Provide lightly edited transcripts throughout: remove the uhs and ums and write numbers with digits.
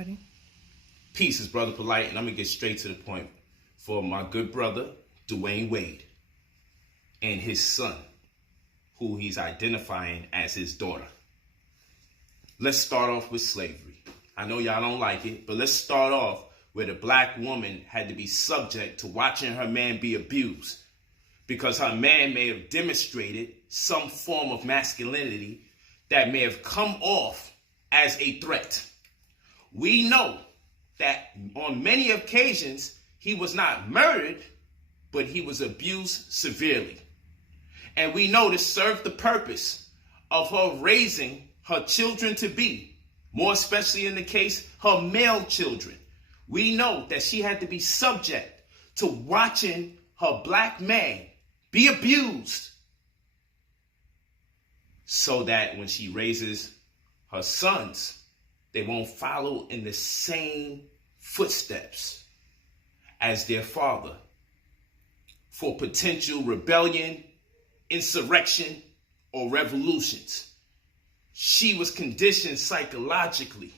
Ready? Peace, is Brother Polight, and I'm going to get straight to the point for my good brother, Dwayne Wade, and his son, who he's identifying as his daughter. Let's start off with slavery. I know y'all don't like it, but let's start off where the black woman had to be subject to watching her man be abused because her man may have demonstrated some form of masculinity that may have come off as a threat. We know that on many occasions, he was not murdered, but he was abused severely. And we know this served the purpose of her raising her children to be, more especially in the case, her male children. We know that she had to be subject to watching her black man be abused so that when she raises her sons, they won't follow in the same footsteps as their father for potential rebellion, insurrection, or revolutions. She was conditioned psychologically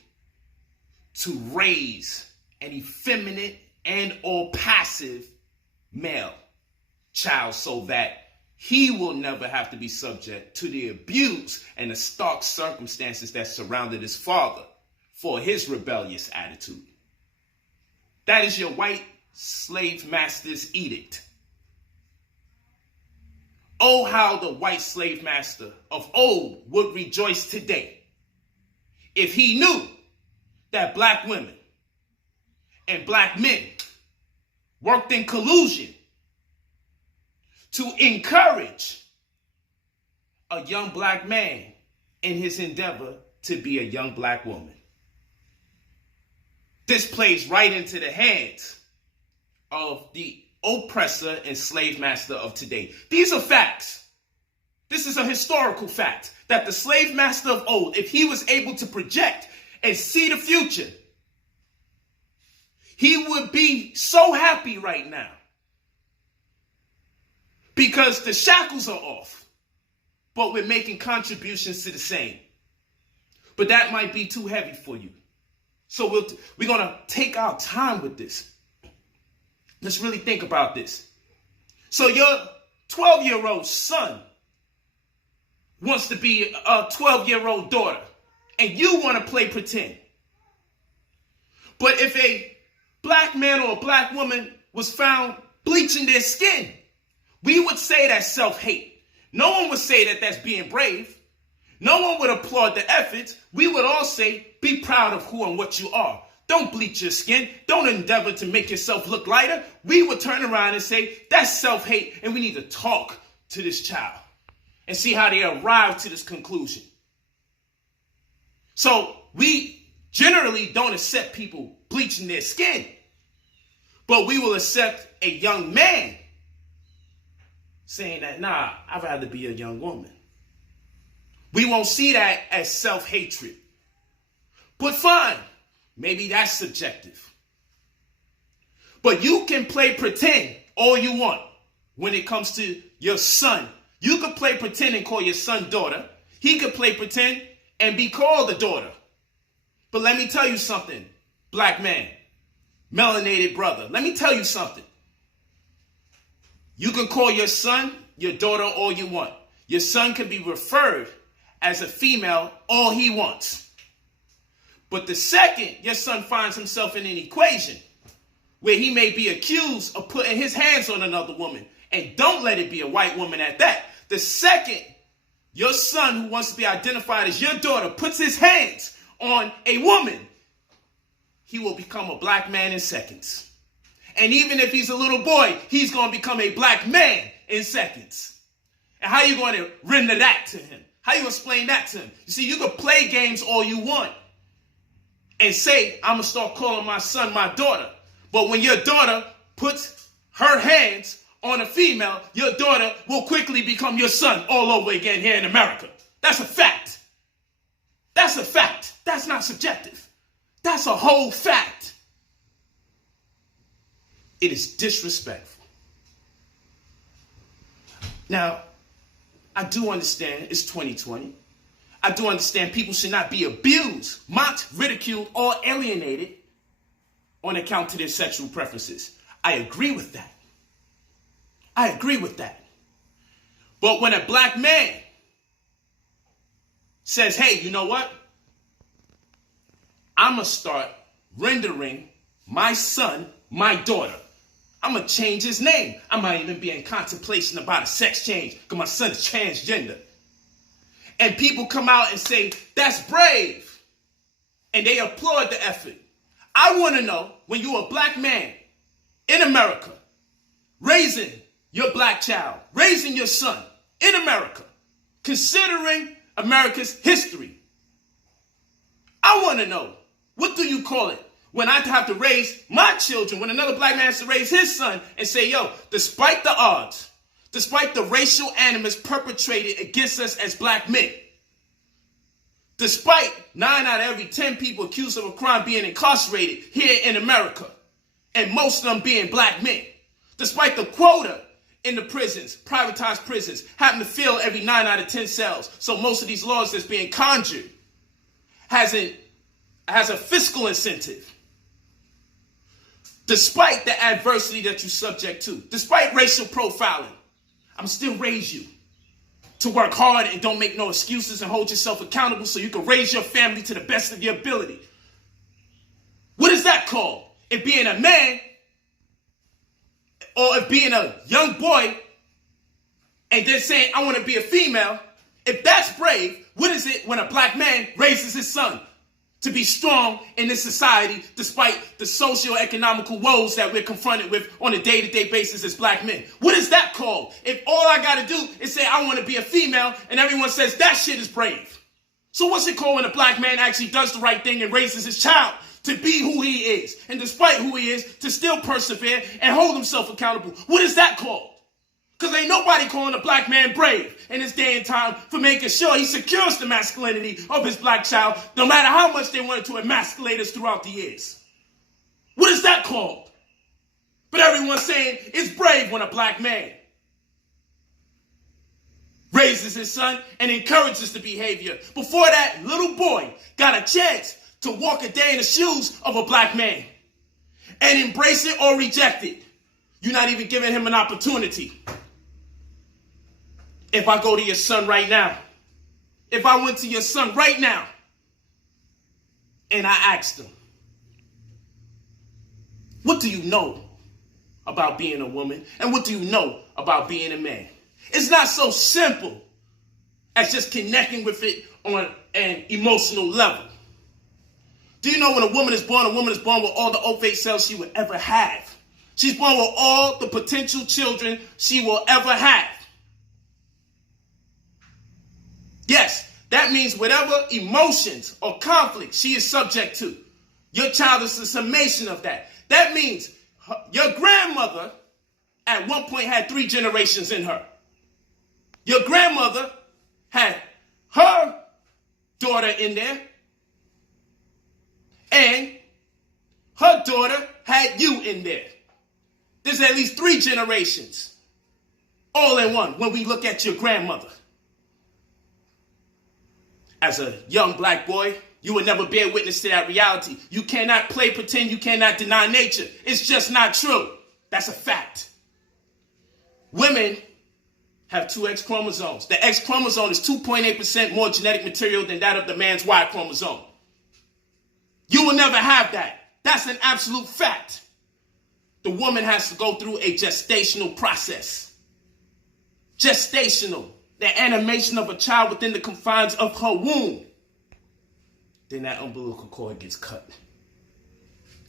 to raise an effeminate and or passive male child so that he will never have to be subject to the abuse and the stark circumstances that surrounded his father for his rebellious attitude. That is your white slave master's edict. Oh, how the white slave master of old would rejoice today if he knew that black women and black men worked in collusion to encourage a young black man in his endeavor to be a young black woman. This plays right into the hands of the oppressor and slave master of today. These are facts. This is a historical fact that the slave master of old, if he was able to project and see the future, he would be so happy right now because the shackles are off, but we're making contributions to the same. But that might be too heavy for you. So we're going to take our time with this. Let's really think about this. So your 12-year-old son wants to be a 12-year-old daughter, and you want to play pretend. But if a black man or a black woman was found bleaching their skin, we would say that's self-hate. No one would say that that's being brave. No one would applaud the efforts. We would all say, be proud of who and what you are. Don't bleach your skin. Don't endeavor to make yourself look lighter. We would turn around and say, that's self-hate, and we need to talk to this child and see how they arrive to this conclusion. So we generally don't accept people bleaching their skin, but we will accept a young man saying that, nah, I'd rather be a young woman. We won't see that as self-hatred. But fine, maybe that's subjective. But you can play pretend all you want when it comes to your son. You could play pretend and call your son daughter. He could play pretend and be called a daughter. But let me tell you something, black man, melanated brother. Let me tell you something. You can call your son your daughter all you want. Your son can be referred as a female all he wants. But the second your son finds himself in an equation where he may be accused of putting his hands on another woman, and don't let it be a white woman at that. The second your son who wants to be identified as your daughter puts his hands on a woman, he will become a black man in seconds. And even if he's a little boy, he's going to become a black man in seconds. And how are you going to render that to him? How you explain that to him? You see, you can play games all you want and say, I'm going to start calling my son my daughter. But when your daughter puts her hands on a female, your daughter will quickly become your son all over again here in America. That's a fact. That's a fact. That's not subjective. That's a whole fact. It is disrespectful. Now, I do understand it's 2020. I do understand people should not be abused, mocked, ridiculed, or alienated on account of their sexual preferences. I agree with that. I agree with that. But when a black man says, hey, you know what? I'm going to start rendering my son, my daughter. I'm going to change his name. I might even be in contemplation about a sex change because my son is transgender. And people come out and say, that's brave. And they applaud the effort. I want to know, when you're a black man in America, raising your black child, raising your son in America, considering America's history, I want to know, what do you call it when I have to raise my children, when another black man has to raise his son and say, yo, despite the odds, despite the racial animus perpetrated against us as black men, despite 9 out of every 10 people accused of a crime being incarcerated here in America, and most of them being black men, despite the quota in the prisons, privatized prisons, happen to fill every 9 out of 10 cells, so most of these laws that's being conjured has a fiscal incentive. Despite the adversity that you're subject to, despite racial profiling, I'm still raise you to work hard and don't make no excuses and hold yourself accountable so you can raise your family to the best of your ability. What is that called? If being a man, or if being a young boy and then saying, I want to be a female, if that's brave, what is it when a black man raises his son to be strong in this society despite the socio-economical woes that we're confronted with on a day-to-day basis as black men? What is that called? If all I got to do is say I want to be a female and everyone says that shit is brave. So what's it called when a black man actually does the right thing and raises his child to be who he is, and despite who he is, to still persevere and hold himself accountable? What is that called? Because ain't nobody calling a black man brave in this day and time for making sure he secures the masculinity of his black child, no matter how much they wanted to emasculate us throughout the years. What is that called? But everyone's saying it's brave when a black man raises his son and encourages the behavior. Before that, little boy got a chance to walk a day in the shoes of a black man and embrace it or reject it. You're not even giving him an opportunity. If I go to your son right now, if I went to your son right now and I asked him, what do you know about being a woman? And what do you know about being a man? It's not so simple as just connecting with it on an emotional level. Do you know when a woman is born with all the ovate cells she would ever have? She's born with all the potential children she will ever have. Yes, that means whatever emotions or conflict she is subject to, your child is the summation of that. That means your grandmother at one point had 3 generations in her. Your grandmother had her daughter in there, and her daughter had you in there. There's at least 3 generations all in one when we look at your grandmother. As a young black boy, you would never bear witness to that reality. You cannot play pretend, you cannot deny nature. It's just not true. That's a fact. Women have 2 X chromosomes. The X chromosome is 2.8% more genetic material than that of the man's Y chromosome. You will never have that. That's an absolute fact. The woman has to go through a gestational process. Gestational. The animation of a child within the confines of her womb. Then that umbilical cord gets cut.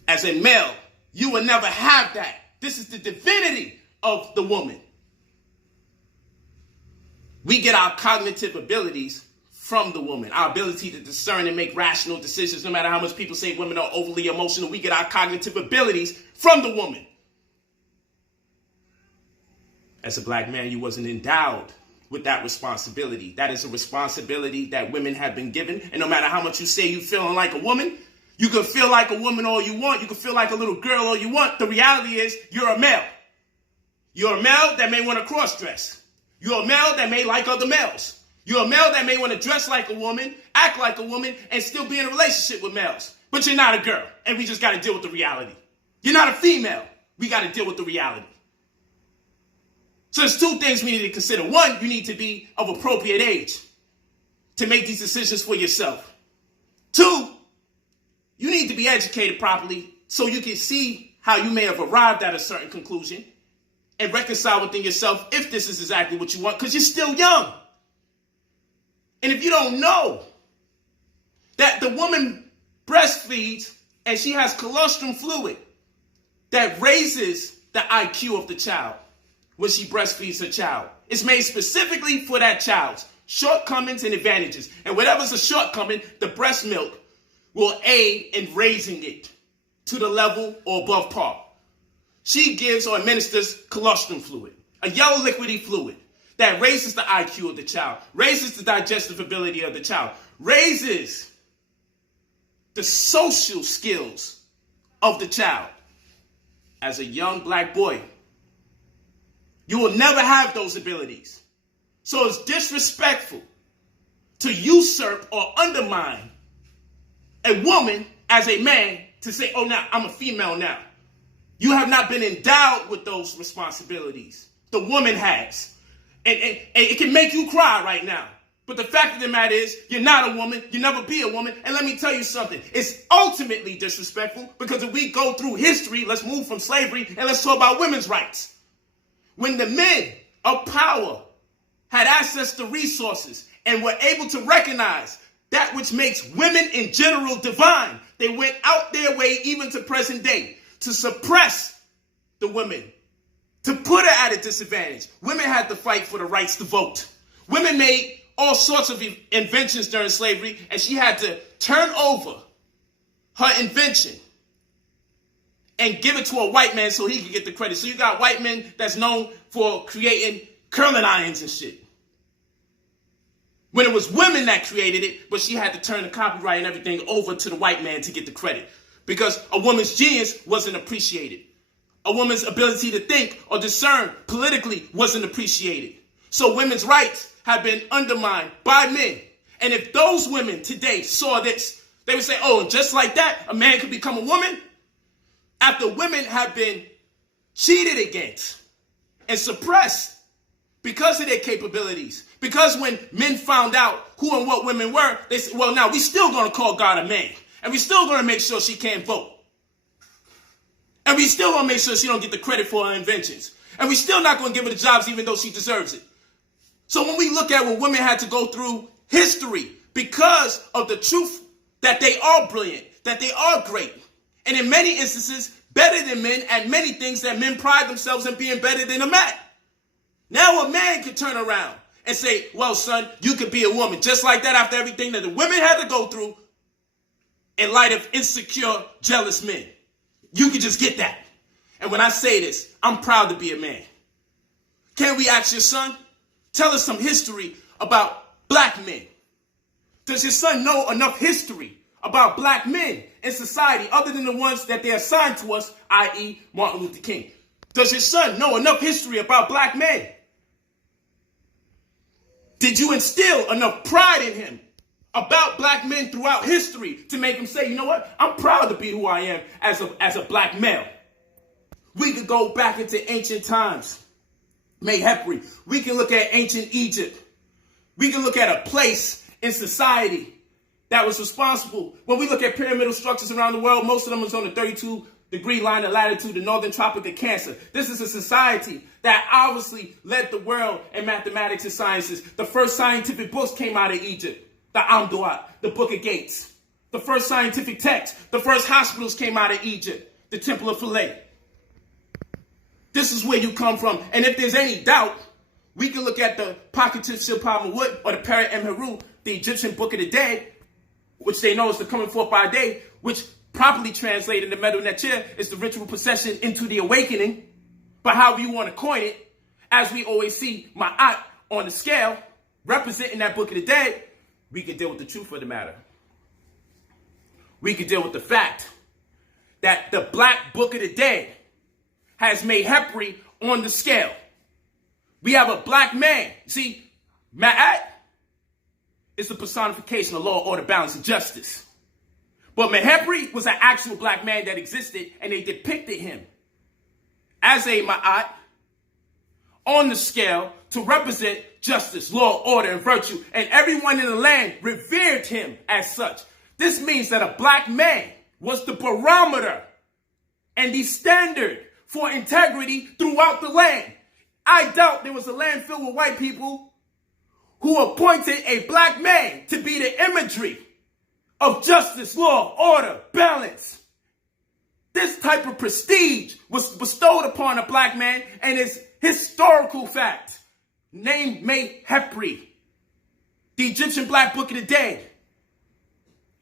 As a male, you will never have that. This is the divinity of the woman. We get our cognitive abilities from the woman. Our ability to discern and make rational decisions. No matter how much people say women are overly emotional, we get our cognitive abilities from the woman. As a black man, you wasn't endowed with that responsibility. That is a responsibility that women have been given. And no matter how much you say you feeling like a woman, you can feel like a woman all you want. You can feel like a little girl all you want. The reality is you're a male. You're a male that may want to cross-dress. You're a male that may like other males. You're a male that may want to dress like a woman, act like a woman, and still be in a relationship with males. But you're not a girl, and we just got to deal with the reality. You're not a female. We got to deal with the reality. So there's two things we need to consider. One, you need to be of appropriate age to make these decisions for yourself. Two, you need to be educated properly so you can see how you may have arrived at a certain conclusion and reconcile within yourself if this is exactly what you want, because you're still young. And if you don't know that the woman breastfeeds and she has colostrum fluid that raises the IQ of the child when she breastfeeds her child, it's made specifically for that child's shortcomings and advantages. And whatever's a shortcoming, the breast milk will aid in raising it to the level or above par. She gives or administers colostrum fluid, a yellow liquidy fluid that raises the IQ of the child, raises the digestive ability of the child, raises the social skills of the child. As a young black boy, you will never have those abilities. So it's disrespectful to usurp or undermine a woman as a man to say, oh, now I'm a female now. You have not been endowed with those responsibilities. The woman has. And it can make you cry right now. But the fact of the matter is, you're not a woman. You'll never be a woman. And let me tell you something. It's ultimately disrespectful because if we go through history, let's move from slavery and let's talk about women's rights. When the men of power had access to resources and were able to recognize that which makes women in general divine, they went out their way even to present day to suppress the women, to put her at a disadvantage. Women had to fight for the rights to vote. Women made all sorts of inventions during slavery, and she had to turn over her invention and give it to a white man so he could get the credit. So you got white men that's known for creating curling irons and shit, when it was women that created it, but she had to turn the copyright and everything over to the white man to get the credit because a woman's genius wasn't appreciated. A woman's ability to think or discern politically wasn't appreciated. So women's rights have been undermined by men. And if those women today saw this, they would say, oh, just like that, a man could become a woman? After women have been cheated against and suppressed because of their capabilities, because when men found out who and what women were, they said, well, now we still going to call God a man, and we still going to make sure she can't vote. And we still going to make sure she don't get the credit for her inventions. And we still not going to give her the jobs even though she deserves it. So when we look at what women had to go through history because of the truth that they are brilliant, that they are great, and in many instances, better than men at many things that men pride themselves in being better than a man. Now a man can turn around and say, well, son, you could be a woman. Just like that, after everything that the women had to go through in light of insecure, jealous men. You can just get that. And when I say this, I'm proud to be a man. Can we ask your son? Tell us some history about black men. Does your son know enough history about black men in society other than the ones that they assigned to us, i.e. Martin Luther King? Does your son know enough history about black men? Did you instill enough pride in him about black men throughout history to make him say, you know what? I'm proud to be who I am as a black male. We could go back into ancient times. Mayhepri. We can look at ancient Egypt. We can look at a place in society that was responsible. When we look at pyramidal structures around the world, most of them is on the 32-degree line of latitude, the northern Tropic of Cancer. This is a society that obviously led the world in mathematics and sciences. The first scientific books came out of Egypt. The Amduat, the Book of Gates. The first scientific text, the first hospitals came out of Egypt. The Temple of Philae. This is where you come from. And if there's any doubt, we can look at the Pakhtut Shilpa or the Peri Emheru, the Egyptian Book of the Dead, which they know is the coming forth by day, which properly translated in the Medu Neter is the ritual procession into the awakening. But however you want to coin it, as we always see Ma'at on the scale, representing that Book of the Dead, we can deal with the truth of the matter. We can deal with the fact that the Black Book of the Dead has made Hepri on the scale. We have a black man. See, Ma'at is the personification of law, order, balance, and justice. But Mehepri was an actual black man that existed, and they depicted him as a Ma'at on the scale to represent justice, law, order, and virtue. And everyone in the land revered him as such. This means that a black man was the barometer and the standard for integrity throughout the land. I doubt there was a land filled with white people who appointed a black man to be the imagery of justice, law, order, balance. This type of prestige was bestowed upon a black man, and is historical fact. Named Mehepri, the Egyptian Black Book of the Dead.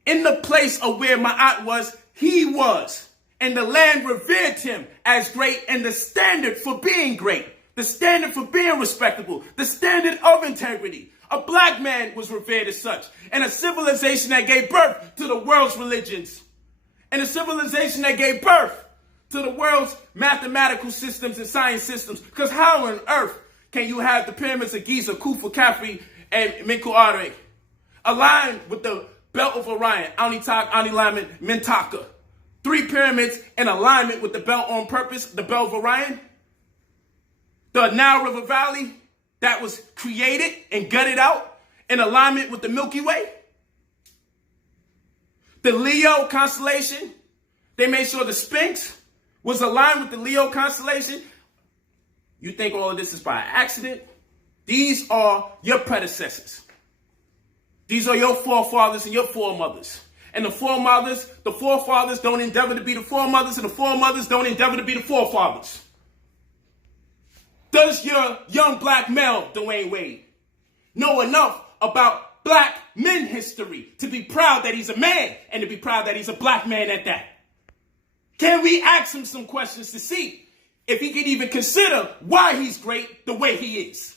In the place of where Ma'at was, he was. And the land revered him as great, and the standard for being great, the standard for being respectable, the standard of integrity. A black man was revered as such. And a civilization that gave birth to the world's religions. And a civilization that gave birth to the world's mathematical systems and science systems. Because how on earth can you have the pyramids of Giza, Khufu, Khafre, and Menkaure aligned with the belt of Orion, Anitak, Anilamet, Mentaka? 3 pyramids in alignment with the belt on purpose, the belt of Orion. The Nile River Valley that was created and gutted out in alignment with the Milky Way. The Leo constellation, they made sure the Sphinx was aligned with the Leo constellation. You think all of this is by accident? These are your predecessors. These are your forefathers and your foremothers. And the forefathers don't endeavor to be the foremothers, and the foremothers don't endeavor to be the forefathers. Does your young black male, Dwayne Wade, know enough about black men history to be proud that he's a man, and to be proud that he's a black man at that? Can we ask him some questions to see if he can even consider why he's great the way he is?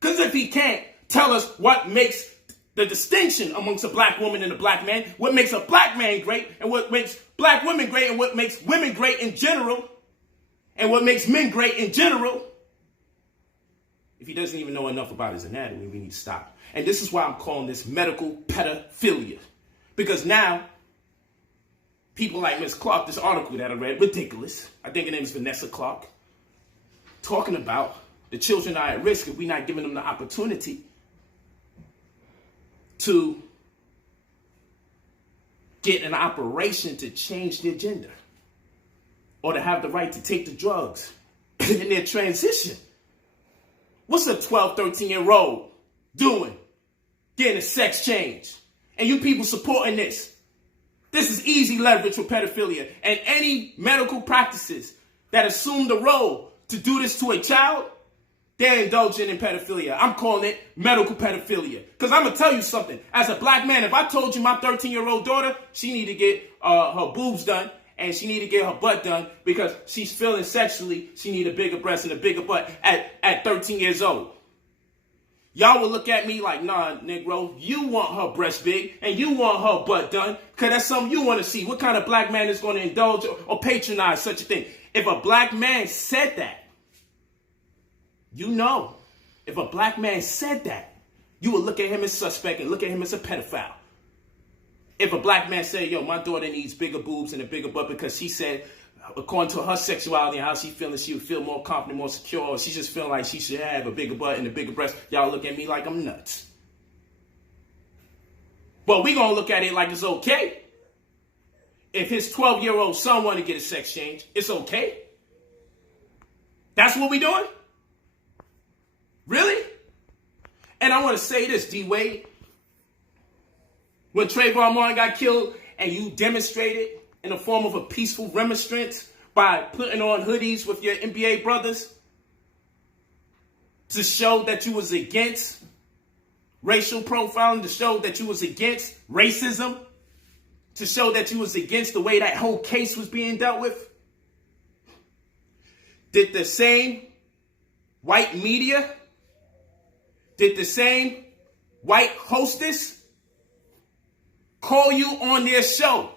Because if he can't, tell us what makes the distinction amongst a black woman and a black man, what makes a black man great, and what makes black women great, and what makes women great in general, and what makes men great in general. If he doesn't even know enough about his anatomy, we need to stop. And this is why I'm calling this medical pedophilia. Because now, people like Ms. Clark, this article that I read, ridiculous. I think her name is Vanessa Clark, talking about the children are at risk if we're not giving them the opportunity to get an operation to change their gender, or to have the right to take the drugs in their transition. What's a 12, 13-year-old doing? Getting a sex change. And you people supporting this. This is easy leverage for pedophilia. And any medical practices that assume the role to do this to a child, they're indulging in pedophilia. I'm calling it medical pedophilia. Because I'm going to tell you something. As a black man, if I told you my 13-year-old daughter, she need to get her boobs done, and she need to get her butt done because she's feeling sexually, she need a bigger breast and a bigger butt at 13 years old. Y'all will look at me like, nah, Negro, you want her breast big and you want her butt done because that's something you want to see. What kind of black man is going to indulge or patronize such a thing? If a black man said that, you know, if a black man said that, you would look at him as suspect and look at him as a pedophile. If a black man said, yo, my daughter needs bigger boobs and a bigger butt because she said, according to her sexuality and how she feeling, she would feel more confident, more secure, or she just feeling like she should have a bigger butt and a bigger breast, y'all look at me like I'm nuts. But we gonna look at it like it's okay. If his 12-year-old son want to get a sex change, it's okay. That's what we doing? Really? And I want to say this, D. Wade. When Trayvon Martin got killed and you demonstrated in the form of a peaceful remonstrance by putting on hoodies with your NBA brothers to show that you was against racial profiling, to show that you was against racism, to show that you was against the way that whole case was being dealt with, did the same white media, did the same white hostess call you on their show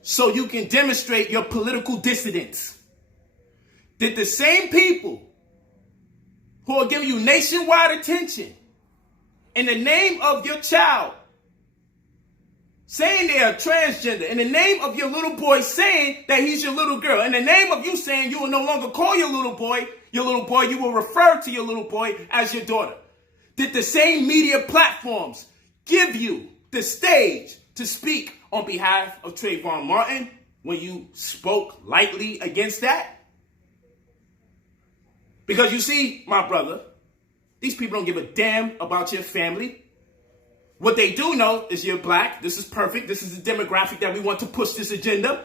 so you can demonstrate your political dissidence? Did the same people who are giving you nationwide attention in the name of your child saying they are transgender, in the name of your little boy saying that he's your little girl, in the name of you saying you will no longer call your little boy, you will refer to your little boy as your daughter. Did the same media platforms give you the stage to speak on behalf of Trayvon Martin when you spoke lightly against that? Because you see, my brother, these people don't give a damn about your family. What they do know is you're black. This is perfect. This is the demographic that we want to push this agenda.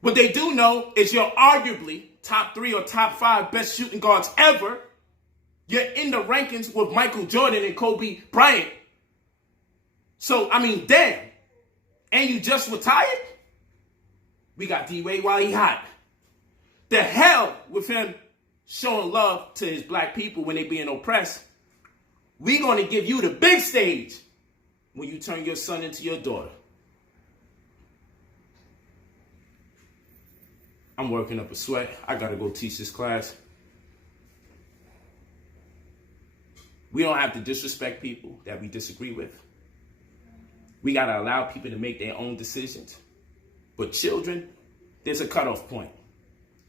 What they do know is you're arguably top 3 or top 5 best shooting guards ever. You're in the rankings with Michael Jordan and Kobe Bryant. So, I mean, damn. And you just retired? We got D-Wade while he hot. The hell with him showing love to his black people when they being oppressed. We're going to give you the big stage when you turn your son into your daughter. I'm working up a sweat. I got to go teach this class. We don't have to disrespect people that we disagree with. We got to allow people to make their own decisions. But children, there's a cutoff point.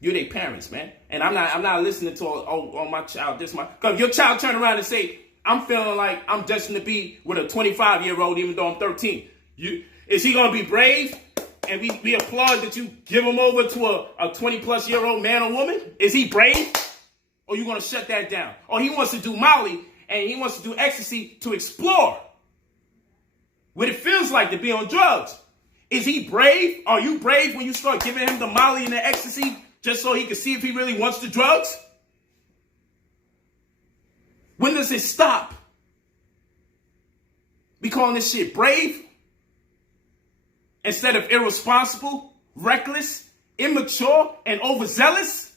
You're their parents, man. And I'm not listening to, oh, my child, because your child turn around and say, I'm feeling like I'm destined to be with a 25-year-old even though I'm 13. Is he going to be brave? And we applaud that you give him over to a 20-plus-year-old man or woman? Is he brave? Or you going to shut that down? Or he wants to do Molly and he wants to do ecstasy to explore what it feels like to be on drugs. Is he brave? Are you brave when you start giving him the Molly and the ecstasy just so he can see if he really wants the drugs? When does it stop? We calling this shit brave instead of irresponsible, reckless, immature, and overzealous?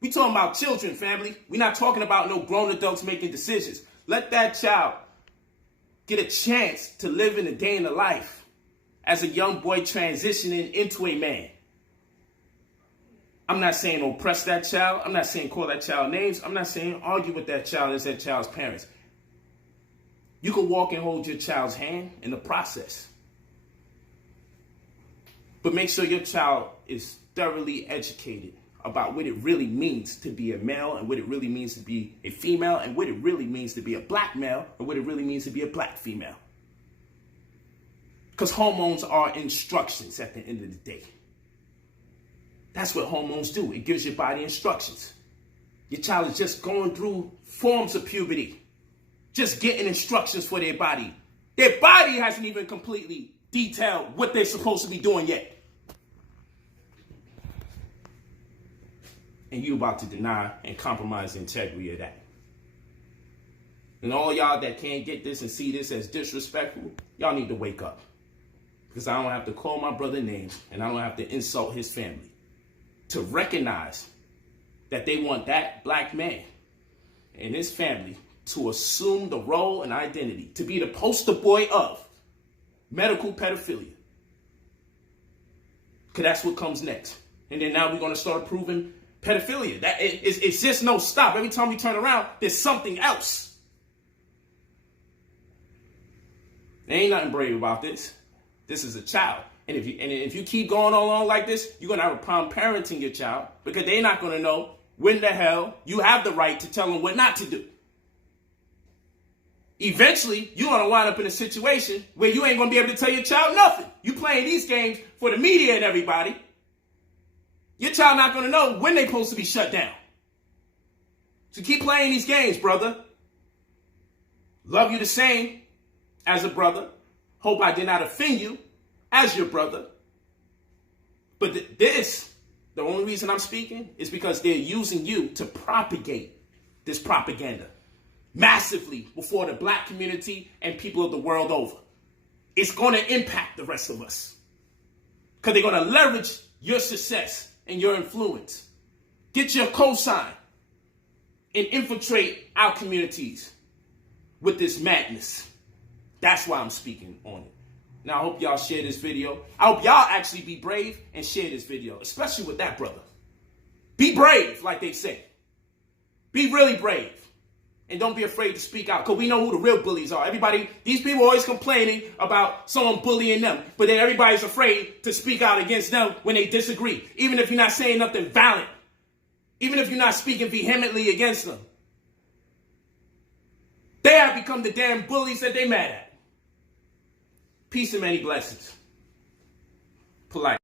We talking about children, family. We're not talking about no grown adults making decisions. Let that child get a chance to live in a day in the life as a young boy transitioning into a man. I'm not saying oppress that child. I'm not saying call that child names. I'm not saying argue with that child as that child's parents. You can walk and hold your child's hand in the process. But make sure your child is thoroughly educated about what it really means to be a male and what it really means to be a female and what it really means to be a black male and what it really means to be a black female. Because hormones are instructions at the end of the day. That's what hormones do. It gives your body instructions. Your child is just going through forms of puberty, just getting instructions for their body. Their body hasn't even completely detailed what they're supposed to be doing yet. And you about to deny and compromise the integrity of that. And all y'all that can't get this and see this as disrespectful, y'all need to wake up. Because I don't have to call my brother names and I don't have to insult his family to recognize that they want that black man and his family to assume the role and identity, to be the poster boy of medical pedophilia. Because that's what comes next. And then now we're going to start proving pedophilia. It's just no stop. Every time we turn around, there's something else. There ain't nothing brave about this. This is a child. And if you keep going along like this, you're going to have a problem parenting your child because they're not going to know when the hell you have the right to tell them what not to do. Eventually, you're going to wind up in a situation where you ain't going to be able to tell your child nothing. You playing these games for the media and everybody. Your child not going to know when they're supposed to be shut down. So keep playing these games, brother. Love you the same as a brother. Hope I did not offend you as your brother. But the only reason I'm speaking is because they're using you to propagate this propaganda massively before the black community and people of the world over. It's going to impact the rest of us because they're going to leverage your success and your influence. Get your cosign and infiltrate our communities with this madness. That's why I'm speaking on it. Now, I hope y'all share this video. I hope y'all actually be brave and share this video, especially with that brother. Be brave, like they say. Be really brave. And don't be afraid to speak out, because we know who the real bullies are. These people are always complaining about someone bullying them, but then everybody's afraid to speak out against them when they disagree, even if you're not saying nothing violent, even if you're not speaking vehemently against them. They have become the damn bullies that they mad at. Peace and many blessings. Polight.